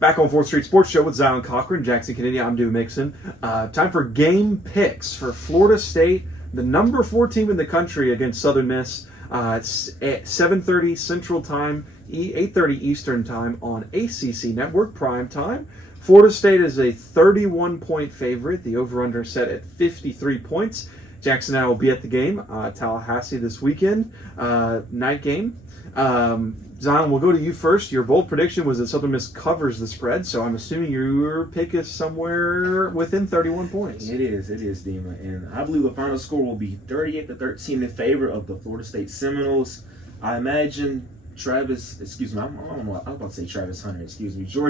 Back on 4th Street Sports Show with Zion Cochran, Jackson Kennedy. I'm Dewey Mixon. Time for game picks for Florida State, the number 4 team in the country against Southern Miss. It's at 7:30 Central Time, 8:30 Eastern Time on ACC Network Prime Time. Florida State is a 31-point favorite. The over/under set at 53 points. Jackson and I will be at the game, Tallahassee this weekend, night game. Zion, we'll go to you first. Your bold prediction was that Southern Miss covers the spread, so I'm assuming your pick is somewhere within 31 points. It is, Dima. And I believe the final score will be 38-13 in favor of the Florida State Seminoles. I imagine Jordan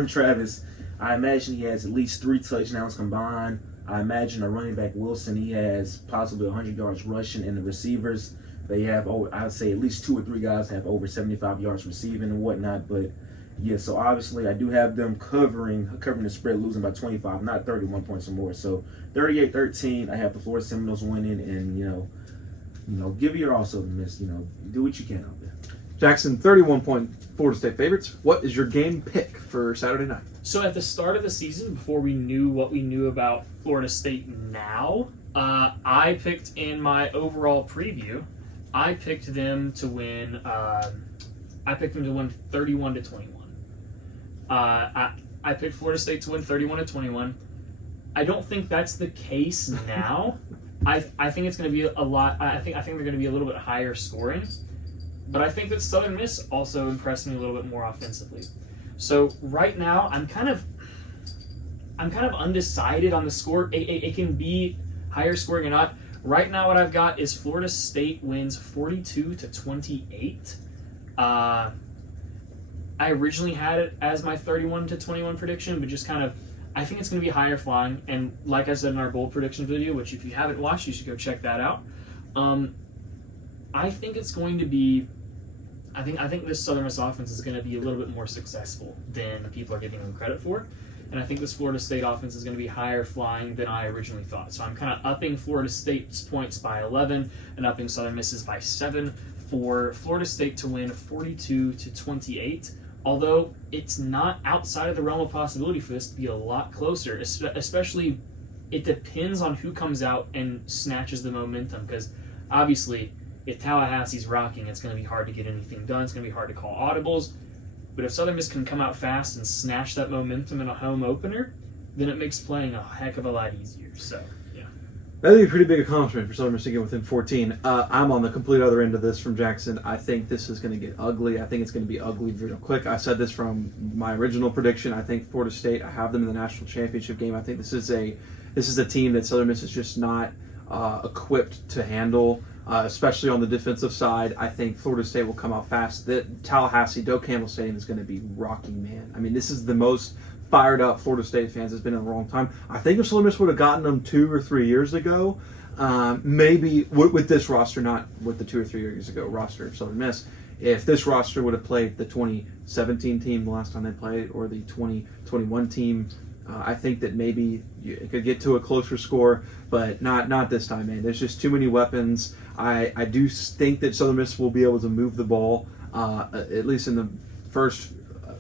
Travis, I imagine he has at least 3 touchdowns combined. I imagine a running back, Wilson, he has possibly 100 yards rushing, and the receivers, they have, I would say at least 2 or 3 guys have over 75 yards receiving and whatnot. But yeah, so obviously I do have them covering the spread, losing by 25, not 31 points or more. So 38-13, I have the Florida Seminoles winning, and give your all, Southern Miss. Do what you can out there. Jackson, 31-point Florida State favorites. What is your game pick for Saturday night? So at the start of the season, before we knew what we knew about Florida State now, I picked in my overall preview, I picked them to win. I picked them to win 31-21. I picked Florida State to win 31-21. I don't think that's the case now. I think it's going to be a lot. I think they're going to be a little bit higher scoring. But I think that Southern Miss also impressed me a little bit more offensively. So right now, I'm kind of undecided on the score. It can be higher scoring or not. Right now, what I've got is Florida State wins 42-28. I originally had it as my 31-21 prediction, but just I think it's going to be higher flying. And like I said in our bold predictions video, which if you haven't watched, you should go check that out. I think it's going to be. I think this Southern Miss offense is going to be a little bit more successful than people are giving them credit for. And I think this Florida State offense is going to be higher flying than I originally thought. So I'm kind of upping Florida State's points by 11 and upping Southern Miss's by 7 for Florida State to win 42-28. Although it's not outside of the realm of possibility for this to be a lot closer, especially it depends on who comes out and snatches the momentum, because obviously if Tallahassee's rocking, it's going to be hard to get anything done. It's going to be hard to call audibles. But if Southern Miss can come out fast and snatch that momentum in a home opener, then it makes playing a heck of a lot easier. So, yeah. That'd be a pretty big accomplishment for Southern Miss to get within 14. I'm on the complete other end of this from Jackson. I think this is going to get ugly. I think it's going to be ugly real quick. I said this from my original prediction. I think Florida State, I have them in the national championship game. I think this is a team that Southern Miss is just not equipped to handle. Especially on the defensive side, I think Florida State will come out fast. That Tallahassee, Doak Campbell Stadium is going to be rocking, man. I mean, this is the most fired up Florida State fans has been in a long time. I think if Southern Miss would have gotten them 2 or 3 years ago, maybe with this roster, not with the 2 or 3 years ago roster of Southern Miss, if this roster would have played the 2017 team the last time they played, or the 2021 team, I think that maybe it could get to a closer score, but not this time, man. There's just too many weapons. I do think that Southern Miss will be able to move the ball, at least in the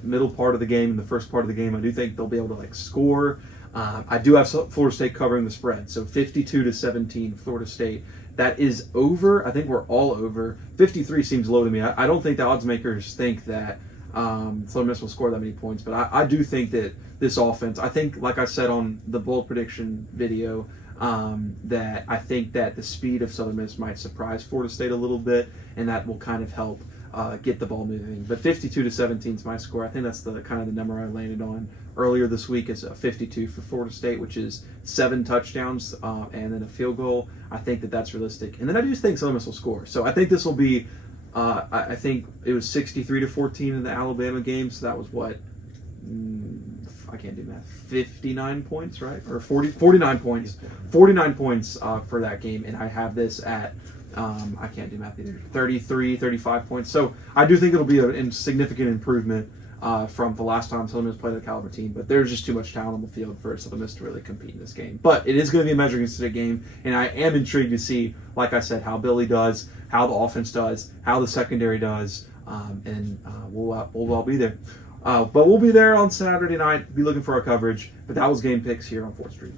middle part of the game, in the first part of the game. I do think they'll be able to score. I do have Florida State covering the spread, so 52-17 Florida State. That is over. I think we're all over. 53 seems low to me. I don't think the odds makers think that Southern Miss will score that many points, but I do think that this offense, I think, like I said on the bold prediction video, that I think that the speed of Southern Miss might surprise Florida State a little bit, and that will kind of help get the ball moving. But 52-17 is my score. I think that's the kind of the number I landed on earlier this week, is a 52 for Florida State, which is 7 touchdowns and then a field goal. I think that that's realistic. And then I do think Southern Miss will score. So I think this will be, I think it was 63-14 in the Alabama game, so that was what? I can't do math. 59 points, right? Or 49 points. 49 points for that game, and I have this at, I can't do math either, 33, 35 points. So I do think it'll be a significant improvement from the last time Southern Miss played a caliber team, but there's just too much talent on the field for Southern Miss to really compete in this game. But it is going to be a measuring stick game, and I am intrigued to see, like I said, how Billy does, how the offense does, how the secondary does, and we'll all be there. But we'll be there on Saturday night. Be looking for our coverage. But that was Game Picks here on 4th Street.